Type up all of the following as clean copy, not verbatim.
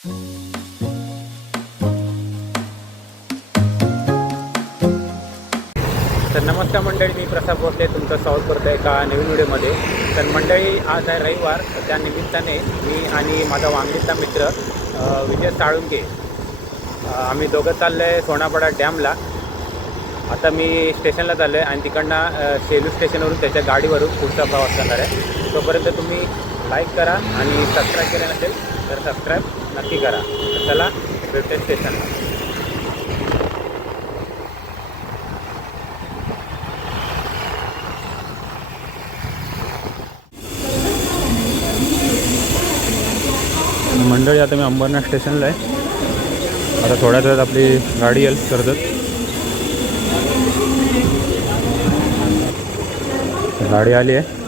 तर नमस्कार मंडळी, मी प्रसाद भोसले तुमचं स्वागत करतो आहे एका नवीन व्हिडिओमध्ये. तर मंडळी, आज आहे रविवार. त्या निमित्ताने मी आणि माझा वांगीतला मित्र विजय साळुंके आम्ही दोघं चाललो आहे सोनापाडा डॅमला. आता मी स्टेशनला चाललो आहे आणि तिकडनं शेलू स्टेशनवरून त्याच्या गाडीवरून पुढचा प्रवास करणार आहे. तोपर्यंत तुम्ही लाईक करा आणि सबस्क्राईब केलं नसेल तर सबस्क्राईब नक्की करा. तर चला भेटूया स्टेशनला. मंडळी, आता मी अंबरनाथ स्टेशनला आहे. आता थोड्याच वेळात आपली गाडी येईल कर्जत. गाडी आली आहे.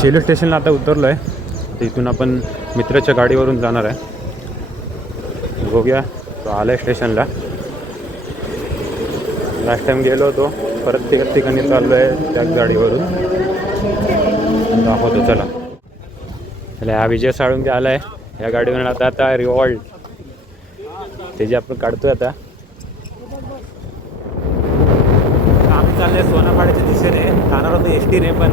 शेलू स्टेशनला आता उतरलो आहे. तर इथून आपण मित्राच्या गाडीवरून जाणार आहे. बघूया, तो आला आहे स्टेशनला. लास्ट टाइम गेलो होतो, परत ते ठिकाणी चाललो आहे त्याच गाडीवरून. दाखवतो चला. त्याला हा विजय साळुंके आला आहे या गाडीवरून. आता रिवॉल्ड त्याची आपण काढतोय. आता आम्ही चाललो आहे सोनापाड्याच्या दिशेने. जाणार होतो STने, पण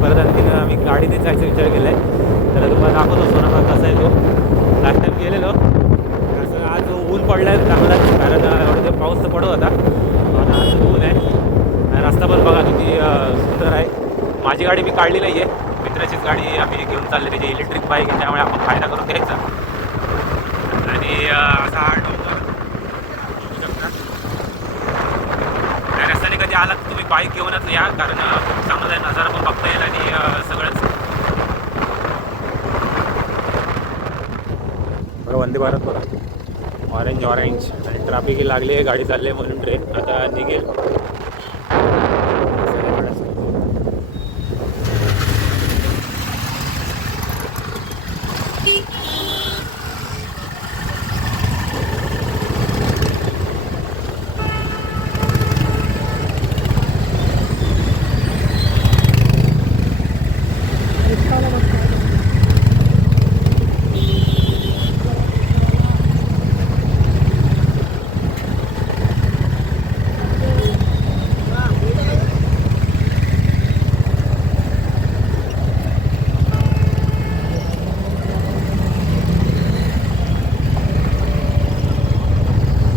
परत आणखीन आम्ही गाडीने जायचा विचार केला आहे. तर तुम्हाला दाखवतो सोनापाडा कसा आहे तो. लास्ट टाइम गेलेलो असं. आज ऊन पडलं आहे चांगलाच, कारण एवढं पाऊस तर पडत होता. आज ऊन आहे आणि रस्ता पण बघा किती सुंदर आहे. माझी गाडी मी काढली नाही आहे, मित्राचीच गाडी आम्ही घेऊन चालले. त्याची इलेक्ट्रिक बाईक आहे, त्यामुळे आपण फायदा करून घ्यायचा. आणि असा हा डोंगर बघू शकता. रस्त्याने कधी आला तर तुम्ही बाईक घेऊनच या, कारण खूप चांगला आहे. नजारा पण बघता येईल आणि सगळंच. बरं, वंदे भारत बघा, ऑरेंज आणि ट्रॅफिक लागली आहे. गाडी चालली आहे म्हणून ट्रेन आता निघेल.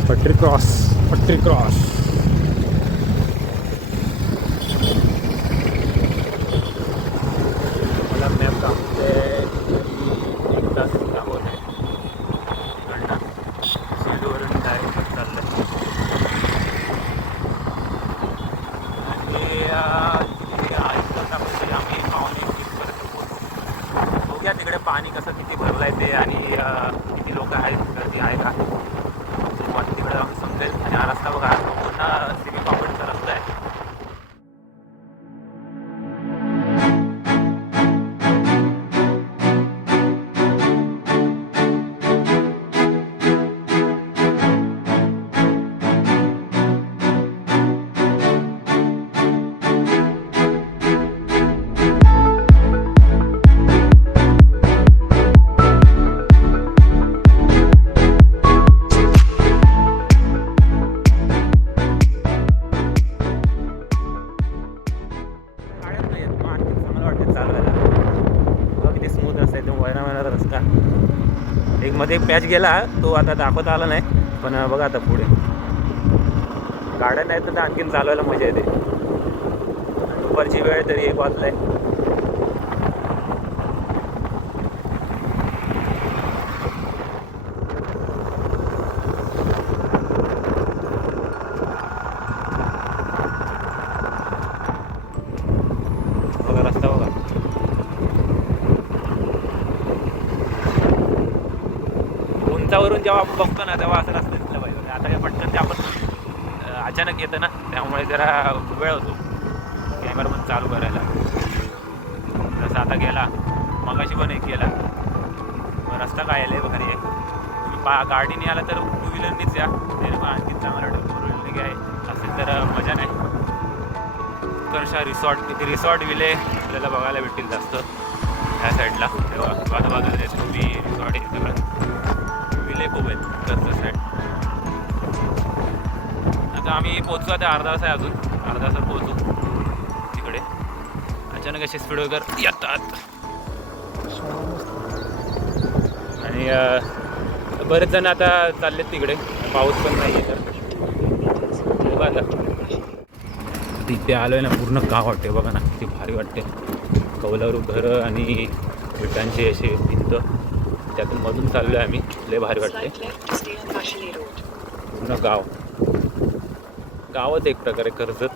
पट्टी क्रॉस. मला मॅप दाखवते 1 तास दाखवत आहे. शेलूवरून डायरेक्ट चाललं आणि आम्ही पावणे 1:30पर्यंत पोहोचू. बघूया तिकडे पाणी कसं किती भरलं आहे ते आणि किती लोक आहेत, गर्दी आहे का तिकडे आम्ही समजेल. आणि हा रस्ता बघा, पूर्ण सिमी कॉम्प्लेक्सचा रस्ता आहे. एक मध्ये पॅच गेला तो, आता दाखवता आला नाही. पण बघा आता पुढे गाड्या नाही तर आणखीन चालवायला मजा येते. दुपारची वेळ तरी 1 वाजलाय. बघा रस्ता बघा. उंचावरून जेव्हा आपण बघतो ना तेव्हा असं रस्ता दिसलं पाहिजे. आता काय पटकन ते आपण अचानक येतं ना, त्यामुळे जरा वेळ होतो कॅमेरा पण चालू करायला. जसं आता गेला, मगाशी पण एक गेला. रस्ता काय आहे, भारी आहे. तुम्ही गाडीने आला तर 2 व्हीलरनीच या, तरी पण आणखी चांगलं वाटतं. 4 व्हीलरने काय असेल तर मजा नाही. उत्कर्षा रिसॉर्ट, तिथे रिसॉर्ट विले आपल्याला बघायला भेटतील जास्त ह्या साईडला. तेव्हा बाजूबाजूला तुम्ही रिसॉर्ट आहे सगळं, विले खूप आहेत उत्कर्षा साईड. आता आम्ही पोहोचू, आता अर्धा तास आहे, अजून अर्धा तासात पोहोचू तिकडे. अचानक असे स्पीड वगैरे येतात आणि बरेच जण आता चाललेत तिकडे. पाऊस पण नाही आहे तर आता तिथे आलो आहे ना, पूर्ण गाव वाटते बघा ना, किती भारी वाटते. कौलारू घरं आणि विटांची अशी भिंत, त्यातून मधून चाललो आहे आम्ही. लय भारी वाटते. पूर्ण गावच एक प्रकारे कर्जत.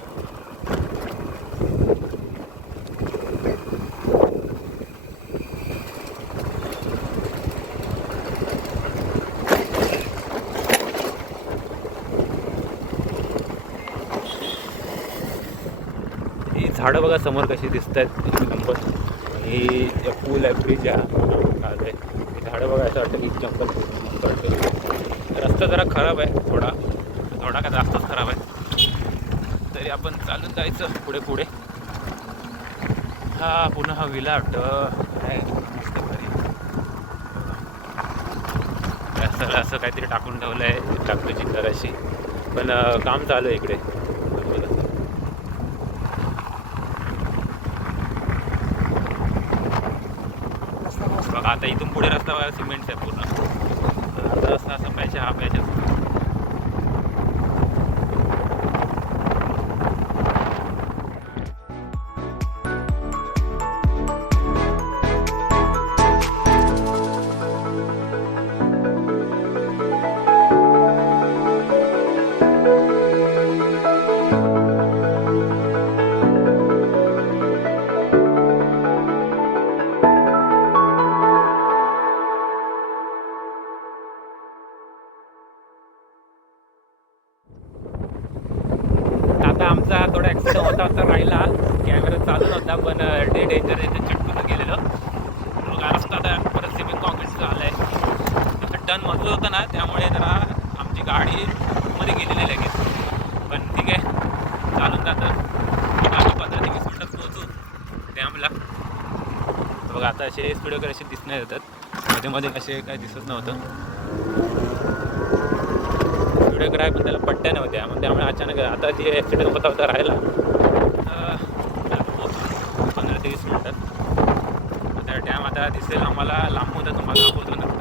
ही झाडं बघा समोर कशी दिसत आहेत, एक नंबर. ही पूल आहे, ब्रिज आहे. ही झाडं बघा, असं वाटतं की जंगल मस्त वाटतं. रस्ता जरा खराब आहे, थोडा का जास्तच खराब आहे, तरी आपण चालून जायचं पुढे पुढे. हा पुन्हा हा विला वाटतं काय मस्त भारी. रस्त्याला असं काहीतरी टाकून ठेवलं आहे, टाकण्याची जराशी, पण काम चालू आहे इकडे. बघा आता इथून पुढे रस्ता बघा, सिमेंट आहे पूर्ण. अर्धा रस्ता असा पाहिजे, हा पाहिजे. आता आमचा थोडा ॲक्सिडेंट होता राहिला, कॅमेरा चालू नव्हता, पण डेंजर चिटकून गेलेलो. मग रस्ता आता परत सिमेंट कॉन्क्रीटचं आलं आहे. आता टर्न मजबूत होतं ना, त्यामुळे जरा आमची गाडी मध्ये गेलेली लगेच. पण ठीक आहे, चालून जातं. 15 ते 20 मिनटात पोहोचू डॅमला. बघा आता असे स्पीड वगैरे असे दिसण्यात येतात, मध्ये असे काय दिसत नव्हतं. व्हिडिओ कराय पण त्याला पट्ट्या नव्हत्या, मग त्यामुळे अचानक आता जे ॲक्सिडेंट होता राहिला. 15 ते 20 मिनटात आता डॅम आता दिसेल आम्हाला. लांबून तर तुम्हाला दाखवतो नक्की.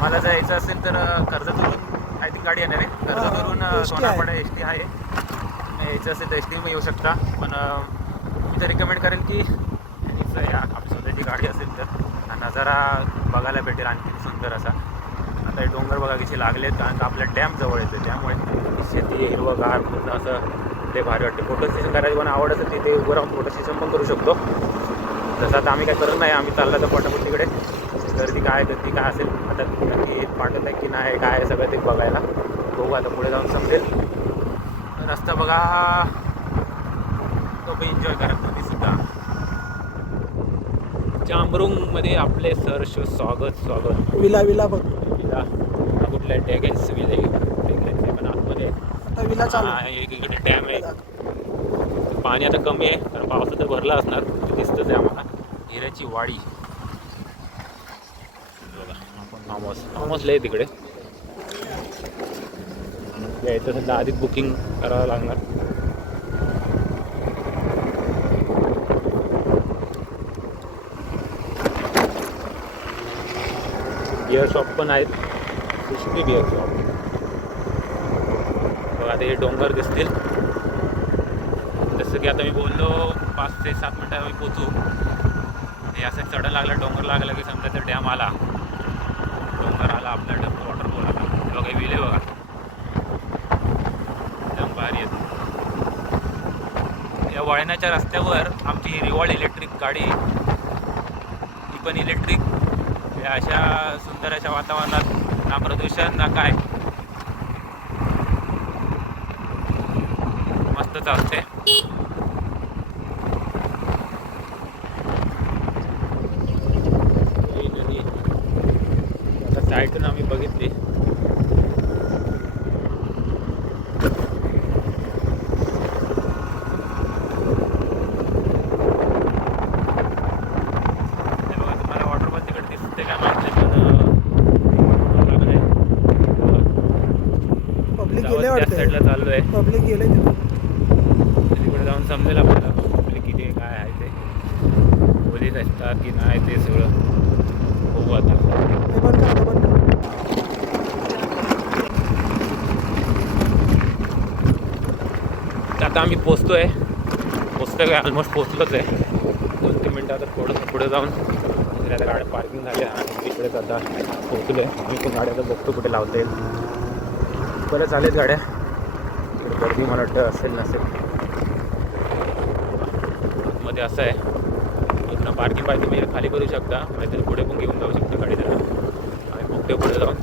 मला जायचं असेल तर कर्जतवरून आय थिंक गाडी येणार आहे. कर्जतवरून सोनारपाडा एस टी आहे. यायचं असेल तर एस टी येऊ शकता, पण मी तर रिकमेंड करेन की या आपली स्वतःची गाडी असेल तर नजारा बघायला भेटेल आणखी सुंदर असा. आता हे डोंगर बघा कसे लागले आहेत, कारण का आपल्या डॅम जवळ येतं, त्यामुळे शेती हिरवंगार पूर्ण असं ते भारी वाटते. फोटो सेशन करायची पण आवड असेल तिथे उभं राहून फोटो सेशन पण करू शकतो. तसं आता आम्ही काय करत नाही, आम्ही चालला तर पटापट तिकडे. गर्दी काय असेल आता नक्की पाठवत आहे की नाही काय सगळं ते बघायला. बघू आता पुढे जाऊन समजेल. रस्ता बघा तो पण एन्जॉय करा तुम्ही सुद्धा. जांबरुंगमध्ये आपले सहर्ष स्वागत. विला बघ, विला कुठल्या टॅगेन्स विले टॅगेन्स पण आतमध्ये विला चालू. इकडे डॅम आहे. पाणी आता कमी आहे कारण पावसात तर भरला असणार, दिसतंच आहे आम्हाला. हिऱ्याची वाडी फार्म हाऊस लय तिकडे. यायचं असेल तर आधीच बुकिंग करावं लागणार. बिअर शॉप पण आहेत, पुष्कळ बिअर शॉप. बघा आता हे डोंगर दिसतील. जसं की आता मी बोललो 5 ते 7 मिनटात आम्ही पोचू. हे असं चढायला लागला, डोंगर लागला की समजा तर डॅम आला, डोंगर आला आपला वॉटरफॉल आला. बघा विले बघा वळणाच्या रस्त्यावर आमची ही रिवॉल्ड इलेक्ट्रिक गाडी, ही पण इलेक्ट्रिक, अशा सुंदर अशा वातावरणात ना प्रदूषण ना काय, मस्त चालते. ही नदी आता साईडून आम्ही बघितली. पब्लिक गेले वाटतं. साईडला चाललो आहे. पब्लिक गेले तिथे. तिकडे जाऊन समजेल आपल्याला पब्लिक किती काय आहे ते, पोलीस असतात की नाही ते सगळं बघू आता. हे बंद कर, आता बंद कर. आता आम्ही पोचतोय काय ऑलमोस्ट पोचलोच आहे. 2-3 मिनटं आता थोडंसं पुढे जाऊन आता गाड्या पार्किंग झाल्या आणि इकडेच आता पोचलो आहे. आम्ही पण गाड्या आता बघतो कुठे लावता येईल. बरं चालेल गाड्या, गर्दी मला वाटतं असेल नसेल. मध्ये असं आहे, पुन्हा पार्किंग पाहिजे तुम्ही खाली करू शकता, नाहीतर पुढे पण घेऊन जाऊ शकता गाडी. त्याला आम्ही बघतो पुढे जाऊन.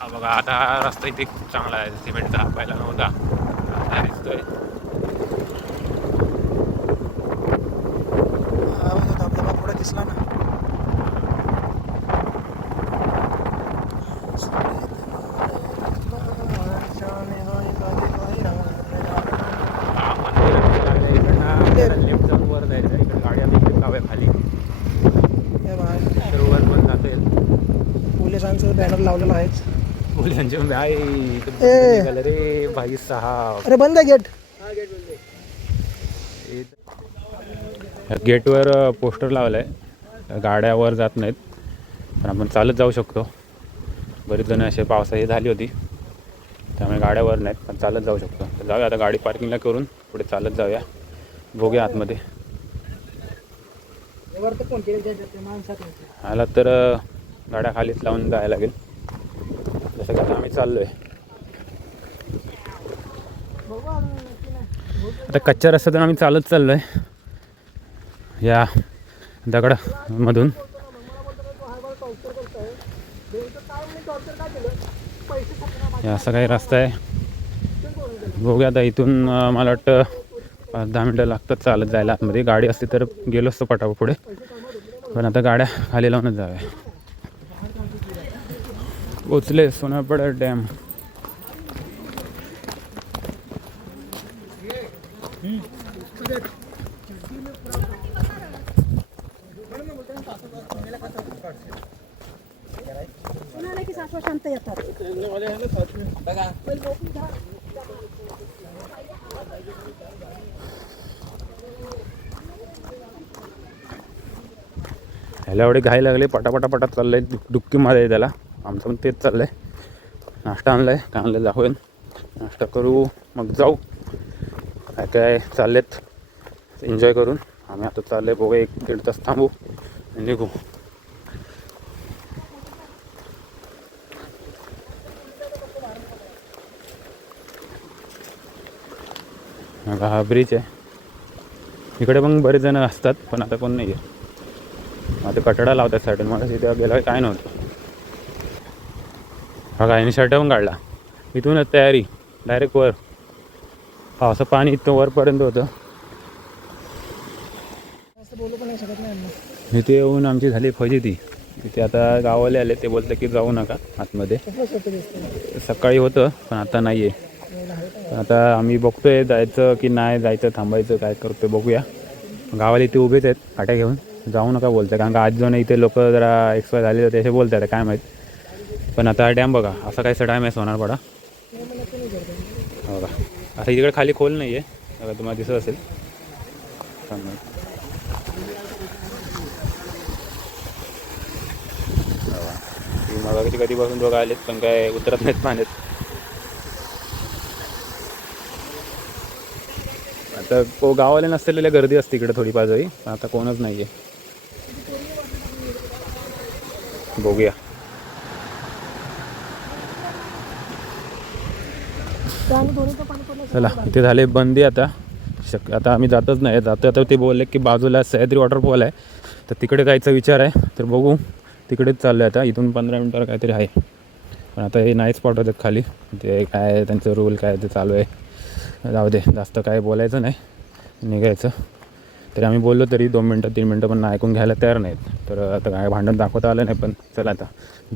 हा बघा, आता रस्ता इथे चांगला आहे, सिमेंटचा पहिला नव्हता, आता दिसतोय. आपल्याला पुढे दिसला ना. हा मंदिर इकडनं लेफ्ट जाऊन वर जायचं. इकडे गाडी आम्ही इकडे लावूया खाली, हे बघा, तर वर पण जाता येईल. पोलिसांचं बॅनर लावलेलं आहेच. पोलिसांचे रे भाई साहेब. अरे बंद आहे गेट. गेटवर पोस्टर लावलं आहे, गाड्या वर जात नाहीत, पण आपण चालत जाऊ शकतो. बरीच जण असे पावसाळी झाली होती त्यामुळे गाड्या वर नाहीत, पण चालत जाऊ शकतो. तर जाऊया आता, गाडी पार्किंगला करून पुढे चालत जाऊया, बघूया आतमध्ये. आला तर गाड्या खालीच लावून जायला लागेल, जसं की आता आम्ही चाललो आहे. आता कच्च्या रस्त्यातून आम्ही चालत चाललो आहे या दगडामधून. असा काही रस्ता आहे, बघूया आता. इथून मला वाटतं 5-10 मिनटं लागतात चालत जायला आतमध्ये. गाडी असली तर गेलो असतो पटापट पुढे, पण आता गाड्या खाली लावूनच जाव्या. पोचले सोनापडा डॅम. शांत येतात. ह्याला एवढे घाई लागले, पटापटापटात चाललंय, डुक्की मारायला त्याला. आमचं पण तेच चाललंय. नाश्ता आणलाय, काय आणलं दाखवेन. नाश्ता करू मग जाऊ. काय काय चाललेत एन्जॉय करून. आम्ही आता चाललंय, बघू 1-1.5 तास थांबू आणि निघू. हा ब्रिज आहे, इकडे पण बरेच जण असतात, पण आता कोण नाही आहे. आता कटडा लावतात साईडून. मला तिथे गेला काय नव्हतं. बघा, याने शर्ट पण काढला. इथूनच तयारी डायरेक्ट वर. पावसा पाणी इथं वरपर्यंत होतं. इथे येऊन आमची झाली फजिती. तिथे आता गावाले आले, ते बोलते की जाऊ नका आतमध्ये. सकाळी होतं पण आता नाही आहे. आता आम्ही बघतोय जायचं की नाही जायचं, थांबायचं, काय करतोय बघूया. गावाला इथे उभेच आहेत काट्या घेऊन, जाऊ नका बोलतं. कारण का आज जो नाही इथे लोक जरा एक्सपायर झाले होते असे बोलतात, काय माहीत. पण आता डॅम बघा, असा काहीसा डॅम आहे सोनारपाडा बघा. आता इकडे खाली खोल नाही आहे बघा, तुम्हाला दिसत असेल. मग कधीपासून दोघं आलेत पण काय उतरत नाहीत पाण्यात. आता गावाला नसलेल्या गर्दी असते इकडे थोडी पाजळी, पण आता कोणच नाही आहे. बघूया. त्याने दोन्हीचं पाणी पडलं. चला इथे झाले बंदी आता. आता आम्ही जातच नाही. जातो आता ते बोलले की बाजूला सह्याद्री वॉटरफॉल आहे, तर तिकडे जायचा विचार आहे. तर बघू, तिकडेच चाललो आहे आता. इथून 15 मिनटावर काहीतरी आहे, पण आता हे नाही स्पॉट होतात खाली. ते काय त्यांचं रूल काय ते चालू आहे. जाऊ दे, जास्त काय बोलायचं नाही, निघायचं. तरी आम्ही बोललो तरी 2 मिनटं 3 मिनटं पण ऐकून घ्यायला तयार नाहीत. तर आता काय भांडण दाखवता आलं नाही, पण चला आता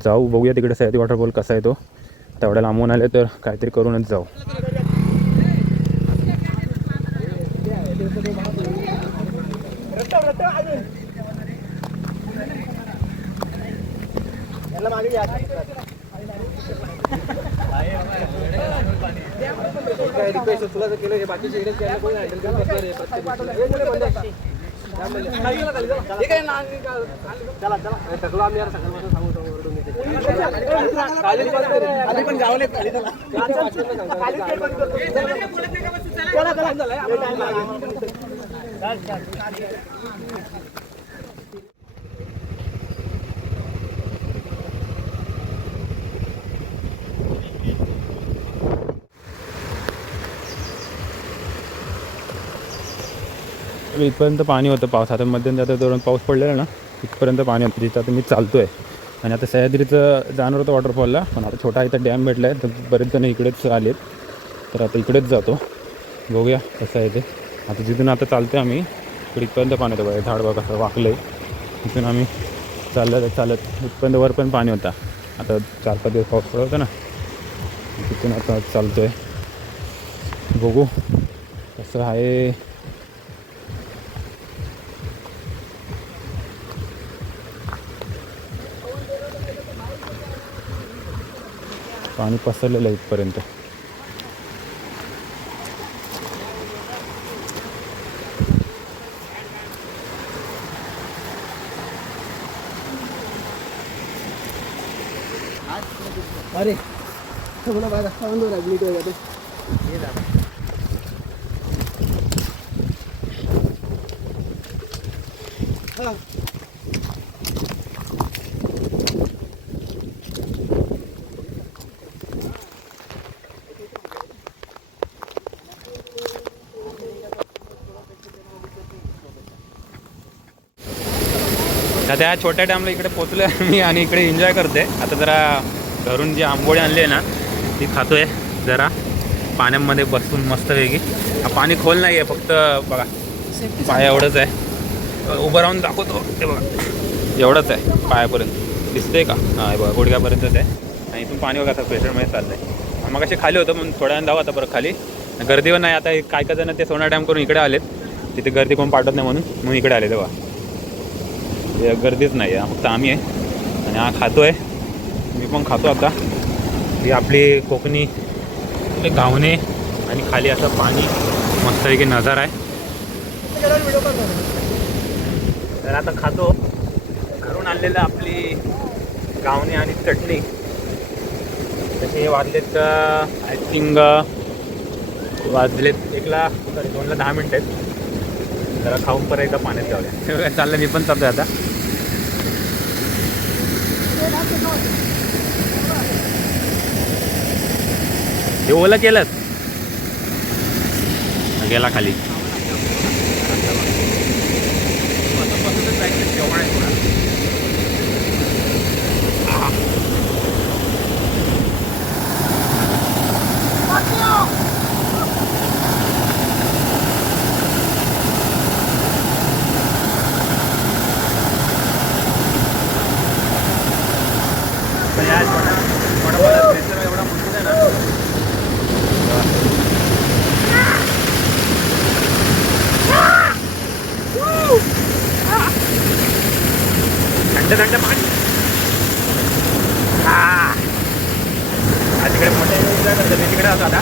जाऊ, बघूया तिकडे सह्याद्री वॉटरफॉल कसा आहे तो. तेवढ्या लांबून आले तर काहीतरी करूनच जाऊ. इथपर्यंत पाणी होतं पावसात. मध्यंतरी आता दोन पाऊस पडलेला ना, इथपर्यंत पाणी होतं. तिथं आता मी चालतो आहे. आणि आता सह्याद्रीचं जाणार होतं वॉटरफॉलला, पण आता छोटा इथं डॅम भेटला आहे, तर बरेच जण इकडेच आलेत. तर आता इकडेच जातो, बघूया कसं आहे ते. आता जिथून आता चालतो आहे आम्ही, इथपर्यंत पाणी होतं. बघा झाड बघा कसं वाकलं आहे. तिथून आम्ही चालत इथपर्यंत वर पण पाणी होता. आता 4-5 दिवस पाऊस पडत होता ना, तिथून आता चालतो आहे. बघू कसं आहे. पाणी पसरलेलं आहे इथपर्यंत. अरे बोला बाय रास्ता बंद हो रहा है, ब्लीड हो गया तो ये जा. हाँ आता ह्या छोट्या डॅमला इकडे पोचलो आहे मी, आणि इकडे एन्जॉय करते. आता जरा घरून जी आंबोळी आणली आहे ना, ती खातो आहे जरा पाण्यामध्ये बसून मस्तपैकी. पाणी खोल नाही आहे, फक्त बघा पाया एवढंच आहे. उभं राहून दाखवतो, ते बघा एवढंच आहे पायापर्यंत. दिसतंय का? हां बघा गुडघ्यापर्यंतच आहे. आणि इथून पाणी बघा असं प्रेशरमध्ये चाललं आहे. मग असे खाली होतं, पण थोड्या वेळानं जाऊ आता परत खाली. गर्दीवर नाही. आता काय जण ते सोना डॅम करून इकडे आलेत, तिथे गर्दी कोण पाठवत नाही म्हणून मग इकडे आले. तेव्हा गर्दीच नाही आहे, फक्त आम्ही आहे. आणि हा खातो आहे, मी पण खातो आता. ही आपली कोकणी घावणे, आणि खाली असं पाणी मस्तपैकी नजारा आहे. तर आता खातो. घरून आणलेलं आपली घावणे आणि चटणी. तसे वाजलेत आय थिंक वाजलेत 2ला 10 मिनटं आहेत. जरा खाऊन परत एकदा पाण्यात जाऊया. चाललं मी पण चालतोय आता. हे ओलं केलंच गेला खाली. एवढा मजबूत आहे ना. थंड पाणी. तिकडे मोठे एन्जॉय करतो मी, तिकडे जातो आता.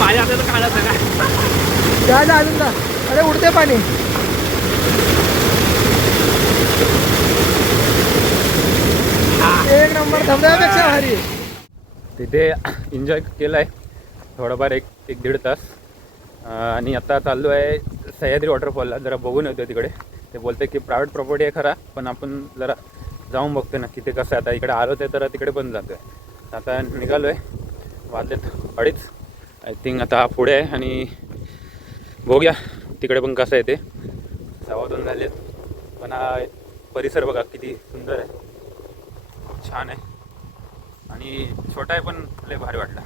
पाणी आपल्याला काढायचं काय जा अजून जा. अरे उडते पाणी. एक नंबर, धबधब्यापेक्षा भारी. तिथे एन्जॉय केलं आहे थोडंफार, 1-1.5 तास. आणि आता चाललो आहे सह्याद्री वॉटरफॉलला. जरा बघून येतो तिकडे. ते बोलते की प्रायव्हेट प्रॉपर्टी आहे खरा, पण आपण जरा जाऊन बघतो नक्की ते कसं आहे. आता इकडे आलोच आहे तर तिकडे पण जातो आहे. आता निघालो आहे, वाजलेत 2:30 आय थिंक. आता पुढे आहे आणि बघूया तिकडे पण कसं आहे ते. 2:15 झालेत, पण हा परिसर बघा किती सुंदर आहे, छान आहे आणि छोटा आहे पण लय भारी वाटला.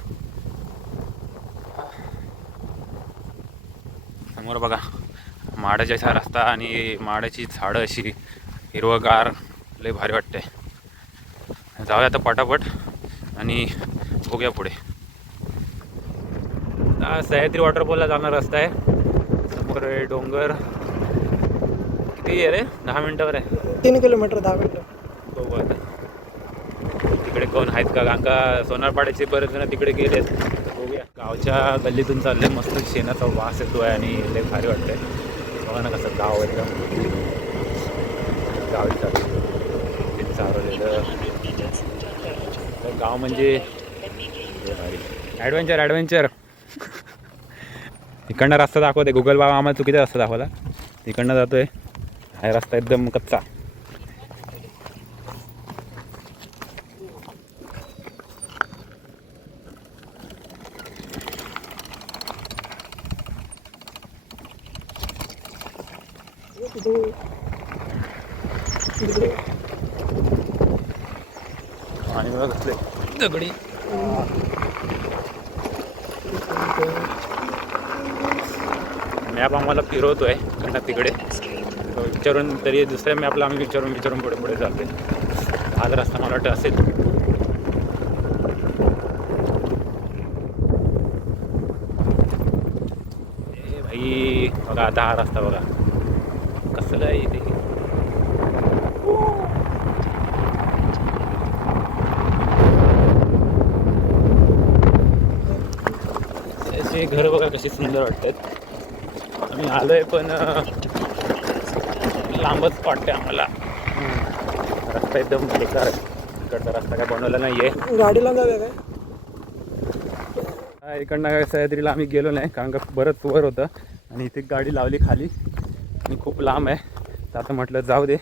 समोर बघा माडाच्या रस्ता आणि माडाची झाडं अशी हिरवगार, लय भारी वाटते. जाऊया आता पटापट आणि बघूया पुढे. सह्याद्री वॉटरफॉलला जाणार रस्ता आहे. समोर आहे डोंगर. किती आहे रे? 10 मिनिटावर आहे. 3 किलोमीटर 10 मिनिटं. बघू आता तिकडे कोण आहेत का, कारण का सोनारपाड्याचे बरेच जण तिकडे गेलेत. बघूया. गावच्या गल्लीतून चालले, मस्त शेणाचा वास येतो आहे आणि लय भारी वाटतंय. बघा ना कसं गाव एकदम गावी चालू चालवलेलं गाव म्हणजे भारी. ॲडव्हेंचर इकडनं रस्ता दाखवते गुगल बाबा, आम्हाला चुकीचा रस्ता दाखवला. तिकडनं जातोय, हा रस्ता एकदम कच्चा. आणि बघा कसले दगडी. मॅप आम्हाला फिरवतोय इकडनं तिकडे विचारून, तरी दुसऱ्या मॅपला आम्ही विचारून पुढे पुढे जातोय. हाच रस्ता मला वाटतं असेल. ए भाई बघा आता हा रस्ता बघा कसलं आहे इथे. असे घर बघा कशी सुंदर वाटतात. आम्ही आलो आहे पण लांबच वाटते आम्हाला. रस्ता एकदम बेकार आहे. इकडचा रस्ता काय बनवला नाही आहे. गाडीला जाऊया काय? इकडनं काय सह्याद्रीला आम्ही गेलो नाही, कारण का बरंच वर होतं आणि इथे गाडी लावली खाली आणि खूप लांब आहे. तर आता म्हटलं जाऊ दे,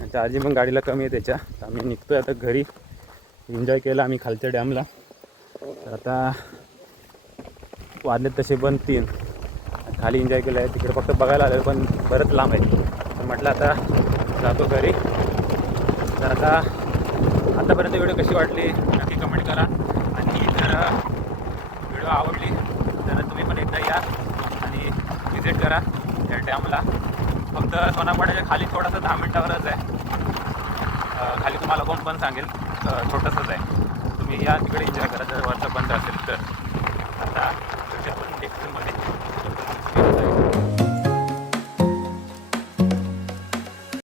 आणि चार्जिंग पण गाडीला कमी आहे त्याच्या. तर आम्ही निघतोय आता घरी. एन्जॉय केला आम्ही खालच्या डॅमला. तर आता वाजलेत तसे पण 3. खाली एन्जॉय केलं आहे, तिकडे फक्त बघायला आलं पण बरंच लांब आहे. तर म्हटलं आता जातो घरी. तर आता आतापर्यंत व्हिडिओ कशी वाटली नक्की कमेंट करा, आणि जर व्हिडिओ आवडली तर तुम्ही पण एकदा या आणि विजिट करा त्या डॅमला. फक्त सोनारपाड्याच्या खाली थोडंसं 10 मिनिटावरच आहे. खाली तुम्हाला कोण पण सांगेल छोटंसंच आहे. तुम्ही या तिकडे एन्जॉय करा जर वरचं बंद असेल तर. आता